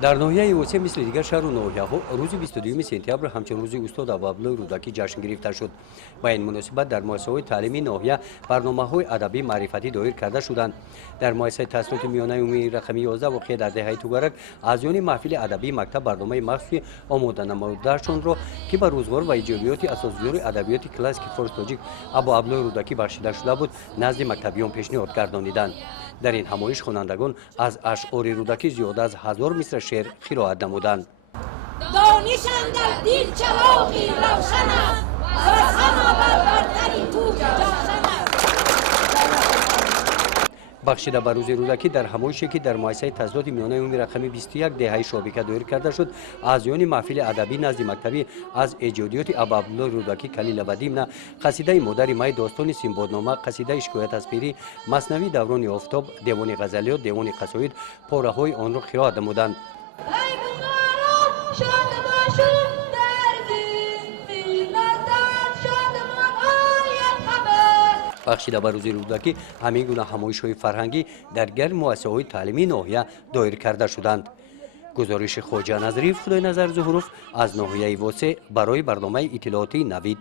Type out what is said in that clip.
در ناحیه وسه مثل دیگر شهر و ناحیه‌ها روز 22 سپتامبر همچون روز استاد ابوعبدالله رودکی جشن گرفته شد. با این مناسبت در مؤسسه‌های تعلیمی ناحیه برنامه‌های ادبی معرفتی دایر کرده شدند. در مؤسسه تحصیلات میانه عمومی رقمی 11 واقع در دهه توگرک از میان محفل ادبی مکتب برنامه مخصوص آماده نمودهشان را که به روزگار و ایجابیات اساسی‌های ادبیات کلاسیک فارس تاجیک ابوعبدالله رودکی بخشیده شده بود نزد مکتبیان پیشنهاد گردانیدند. در این همایش خوانندگان از اشعار رودکی زیاده از 1000 مصرع شعر قرائت نمودند. دانش اندر دل چراغی روشن است و از همه برترین تو جاشن است. بخشیده به روز رودکی در همایشی که در مؤسسه تحصیلات میانه عمومی رقمی 21 دهه شابکه دایر کرده شد از میان محفل ادبی نزد مکتبی از ایجادیات ابوعبدالله رودکی کلیله و دیمنه قصیده مادر می داستان سیمبادنامه قصیده شکایت از پیری مثنوی دوران آفتاب دیوان غزلیات دیوان قصاید پاره های آن را قرائت نمودند. بخشیده به روز رودکی همین گونه همایش‌های فرهنگی در گرم مؤسسه‌های تعلیمی ناحیه دایر کرده شدند. گزارش خواجه نظری خدای نظر ظهوروف از ناحیه واسه برای برنامه اطلاعاتی نوید.